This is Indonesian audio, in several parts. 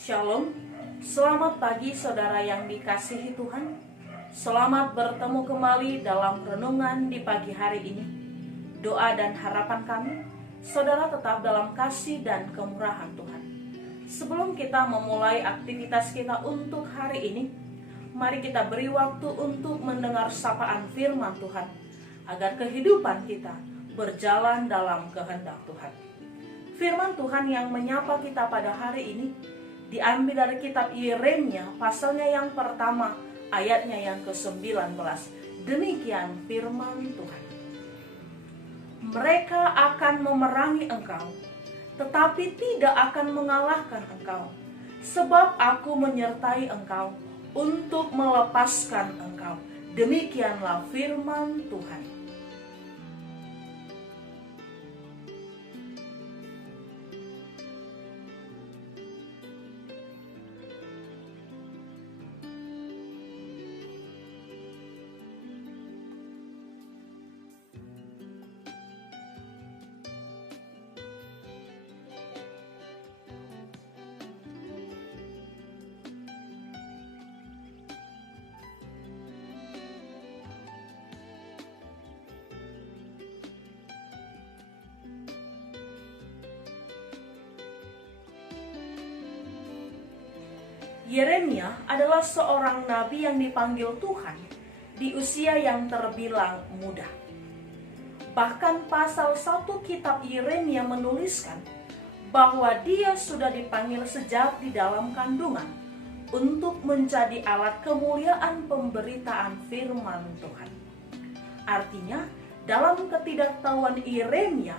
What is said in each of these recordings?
Shalom, selamat pagi saudara yang dikasihi Tuhan. Selamat bertemu kembali dalam renungan di pagi hari ini. Doa dan harapan kami, saudara tetap dalam kasih dan kemurahan Tuhan. Sebelum kita memulai aktivitas kita untuk hari ini, mari kita beri waktu untuk mendengar sapaan firman Tuhan, agar kehidupan kita berjalan dalam kehendak Tuhan. Firman Tuhan yang menyapa kita pada hari ini diambil dari kitab Yeremia pasalnya yang pertama, ayatnya yang ke-19. Demikian firman Tuhan. Mereka akan memerangi engkau, tetapi tidak akan mengalahkan engkau, sebab aku menyertai engkau untuk melepaskan engkau. Demikianlah firman Tuhan. Yeremia adalah seorang nabi yang dipanggil Tuhan di usia yang terbilang muda. Bahkan pasal 1 kitab Yeremia menuliskan bahwa dia sudah dipanggil sejak di dalam kandungan untuk menjadi alat kemuliaan pemberitaan firman Tuhan. Artinya, dalam ketidaktahuan Yeremia,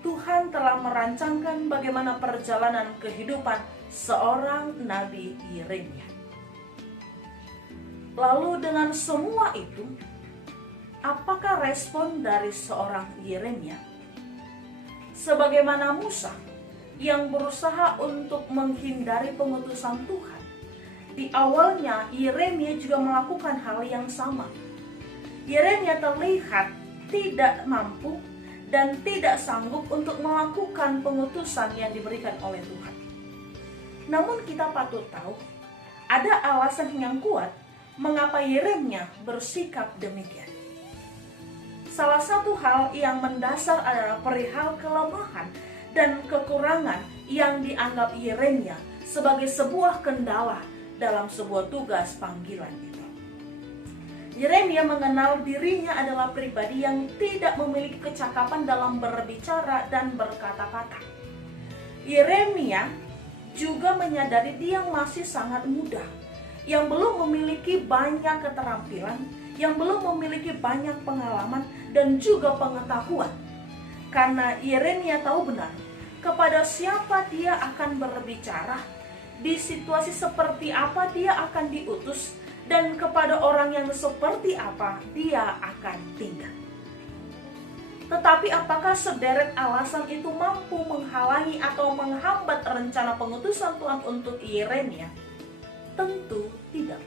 Tuhan telah merancangkan bagaimana perjalanan kehidupan seorang Nabi Yeremia. Lalu dengan semua itu, apakah respon dari seorang Yeremia? Sebagaimana Musa yang berusaha untuk menghindari pengutusan Tuhan, di awalnya Yeremia juga melakukan hal yang sama. Yeremia terlihat tidak mampu dan tidak sanggup untuk melakukan pengutusan yang diberikan oleh Tuhan. Namun kita patut tahu, ada alasan yang kuat mengapa Yeremia bersikap demikian. Salah satu hal yang mendasar adalah perihal kelemahan dan kekurangan yang dianggap Yeremia sebagai sebuah kendala dalam sebuah tugas panggilan itu. Yeremia mengenal dirinya adalah pribadi yang tidak memiliki kecakapan dalam berbicara dan berkata-kata. Yeremia juga menyadari dia masih sangat muda, yang belum memiliki banyak keterampilan, yang belum memiliki banyak pengalaman dan juga pengetahuan. Karena Yeremia tahu benar kepada siapa dia akan berbicara, di situasi seperti apa dia akan diutus, dan kepada orang yang seperti apa dia akan tinggal. Tetapi apakah sederet alasan itu mampu menghalangi atau menghambat rencana pengutusan Tuhan untuk Yeremia? Tentu tidak.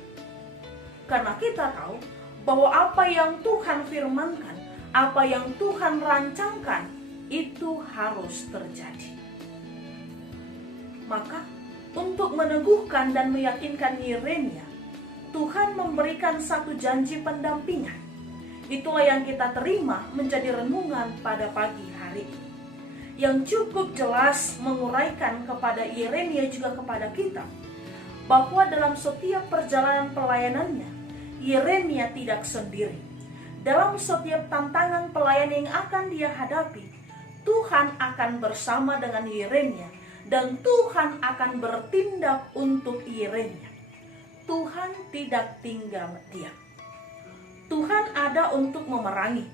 Karena kita tahu bahwa apa yang Tuhan firmankan, apa yang Tuhan rancangkan, itu harus terjadi. Maka untuk meneguhkan dan meyakinkan Yeremia, Tuhan memberikan satu janji pendampingan. Itulah yang kita terima menjadi renungan pada pagi hari ini, yang cukup jelas menguraikan kepada Yeremia juga kepada kita, bahwa dalam setiap perjalanan pelayanannya, Yeremia tidak sendiri. Dalam setiap tantangan pelayanan yang akan dia hadapi, Tuhan akan bersama dengan Yeremia, dan Tuhan akan bertindak untuk Yeremia. Tuhan tidak tinggal diam. Tuhan ada untuk memerangi,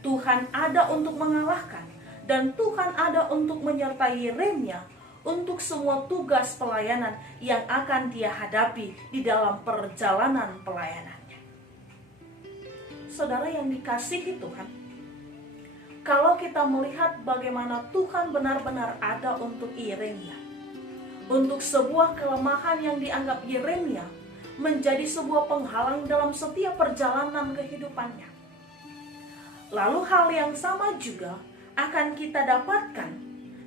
Tuhan ada untuk mengalahkan, dan Tuhan ada untuk menyertai Yeremia untuk semua tugas pelayanan yang akan dia hadapi di dalam perjalanan pelayanannya. Saudara yang dikasihi Tuhan, kalau kita melihat bagaimana Tuhan benar-benar ada untuk Yeremia, untuk sebuah kelemahan yang dianggap Yeremia menjadi sebuah penghalang dalam setiap perjalanan kehidupannya. Lalu hal yang sama juga akan kita dapatkan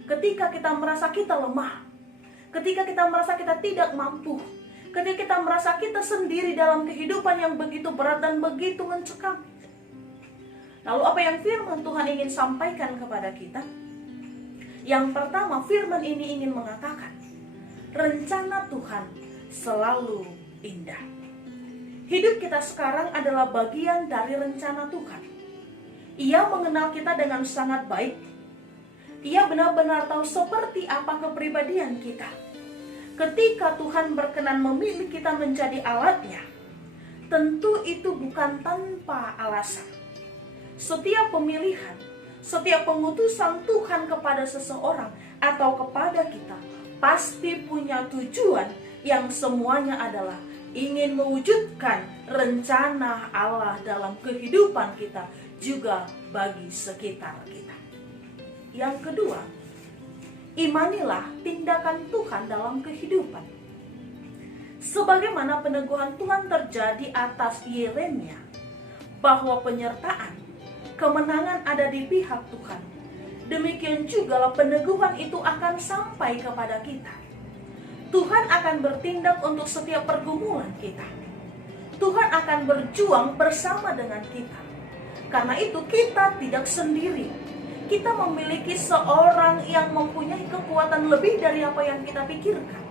ketika kita merasa kita lemah, ketika kita merasa kita tidak mampu, ketika kita merasa kita sendiri dalam kehidupan yang begitu berat dan begitu mencekam. Lalu apa yang firman Tuhan ingin sampaikan kepada kita? Yang pertama, firman ini ingin mengatakan, rencana Tuhan selalu indah. Hidup kita sekarang adalah bagian dari rencana Tuhan. Ia mengenal kita dengan sangat baik. Ia benar-benar tahu seperti apa kepribadian kita. Ketika Tuhan berkenan memilih kita menjadi alatnya, tentu itu bukan tanpa alasan. Setiap pemilihan, setiap pengutusan Tuhan kepada seseorang atau kepada kita pasti punya tujuan yang semuanya adalah ingin mewujudkan rencana Allah dalam kehidupan kita, juga bagi sekitar kita. Yang kedua, imanilah tindakan Tuhan dalam kehidupan. Sebagaimana peneguhan Tuhan terjadi atas Yeremia, bahwa penyertaan kemenangan ada di pihak Tuhan, demikian juga peneguhan itu akan sampai kepada kita. Tuhan akan bertindak untuk setiap pergumulan kita. Tuhan akan berjuang bersama dengan kita. Karena itu kita tidak sendiri. Kita memiliki seorang yang mempunyai kekuatan lebih dari apa yang kita pikirkan.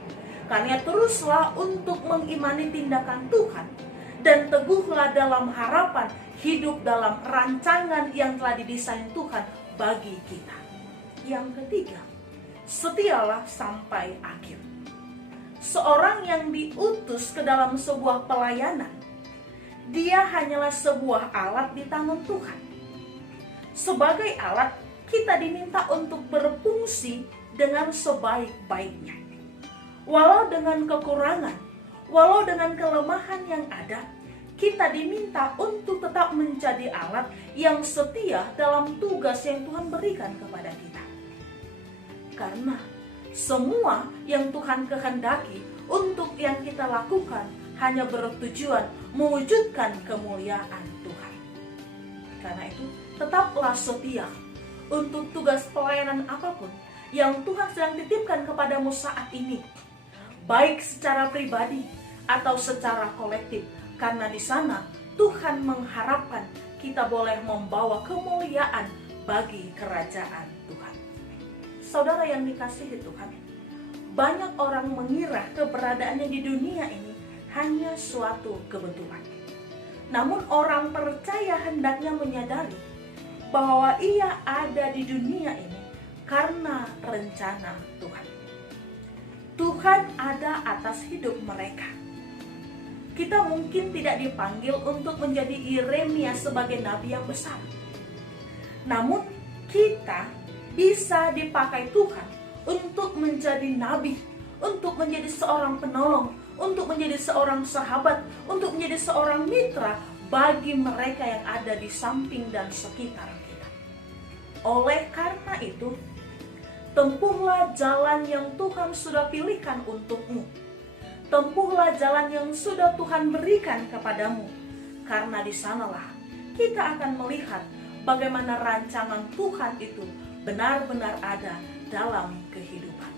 Karena teruslah untuk mengimani tindakan Tuhan, dan teguhlah dalam harapan hidup dalam rancangan yang telah didesain Tuhan bagi kita. Yang ketiga, setialah sampai akhir. Seorang yang diutus ke dalam sebuah pelayanan, dia hanyalah sebuah alat di tangan Tuhan. Sebagai alat, kita diminta untuk berfungsi dengan sebaik-baiknya. Walau dengan kekurangan, walau dengan kelemahan yang ada, kita diminta untuk tetap menjadi alat yang setia dalam tugas yang Tuhan berikan kepada kita. Karena semua yang Tuhan kehendaki untuk yang kita lakukan hanya bertujuan mewujudkan kemuliaan Tuhan. Karena itu, tetaplah setia untuk tugas pelayanan apapun yang Tuhan sedang titipkan kepadamu saat ini, baik secara pribadi atau secara kolektif. Karena di sana Tuhan mengharapkan kita boleh membawa kemuliaan bagi kerajaan Tuhan. Saudara yang dikasihi Tuhan, banyak orang mengira keberadaannya di dunia ini hanya suatu kebetulan. Namun orang percaya hendaknya menyadari bahwa ia ada di dunia ini karena rencana Tuhan. Tuhan ada atas hidup mereka. Kita mungkin tidak dipanggil untuk menjadi Yeremia sebagai nabi yang besar. Namun kita bisa dipakai Tuhan untuk menjadi nabi, untuk menjadi seorang penolong, untuk menjadi seorang sahabat, untuk menjadi seorang mitra bagi mereka yang ada di samping dan sekitar kita. Oleh karena itu, tempuhlah jalan yang Tuhan sudah pilihkan untukmu. Tempuhlah jalan yang sudah Tuhan berikan kepadamu. Karena di sanalah kita akan melihat bagaimana rancangan Tuhan itu benar-benar ada dalam kehidupan.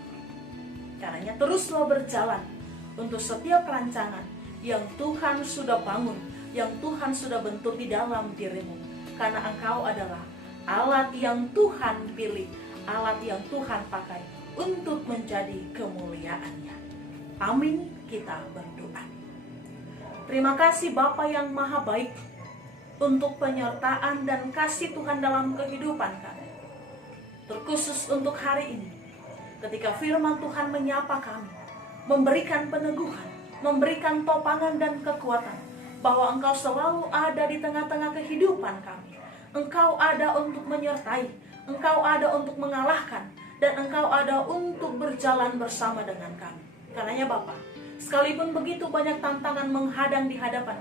Karenanya teruslah berjalan untuk setiap rancangan yang Tuhan sudah bangun, yang Tuhan sudah bentuk di dalam dirimu. Karena engkau adalah alat yang Tuhan pilih, alat yang Tuhan pakai untuk menjadi kemuliaan-Nya. Amin, kita berdoa. Terima kasih Bapa yang Maha Baik untuk penyertaan dan kasih Tuhan dalam kehidupan kami. Terkhusus untuk hari ini, ketika firman Tuhan menyapa kami, memberikan peneguhan, memberikan topangan dan kekuatan, bahwa Engkau selalu ada di tengah-tengah kehidupan kami. Engkau ada untuk menyertai, Engkau ada untuk mengalahkan, dan Engkau ada untuk berjalan bersama dengan kami. Karenanya Bapa, sekalipun begitu banyak tantangan menghadang di hadapan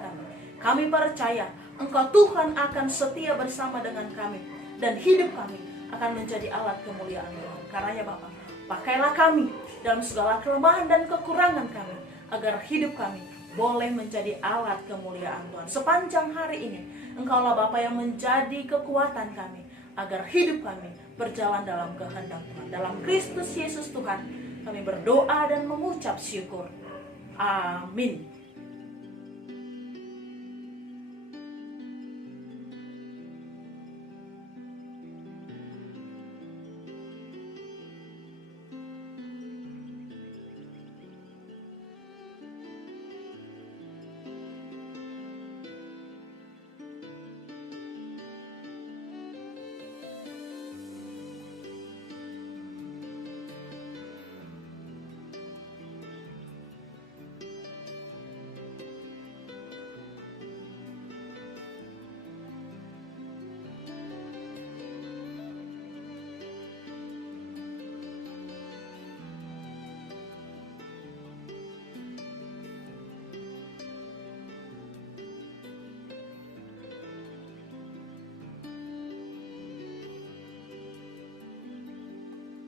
kami percaya Engkau Tuhan akan setia bersama dengan kami, dan hidup kami akan menjadi alat kemuliaan Tuhan. Karenanya Bapa, pakailah kami dalam segala kelemahan dan kekurangan kami, agar hidup kami boleh menjadi alat kemuliaan Tuhan. Sepanjang hari ini, Engkaulah Bapa yang menjadi kekuatan kami, agar hidup kami berjalan dalam kehendak Tuhan. Dalam Kristus Yesus Tuhan, kami berdoa dan mengucap syukur. Amin.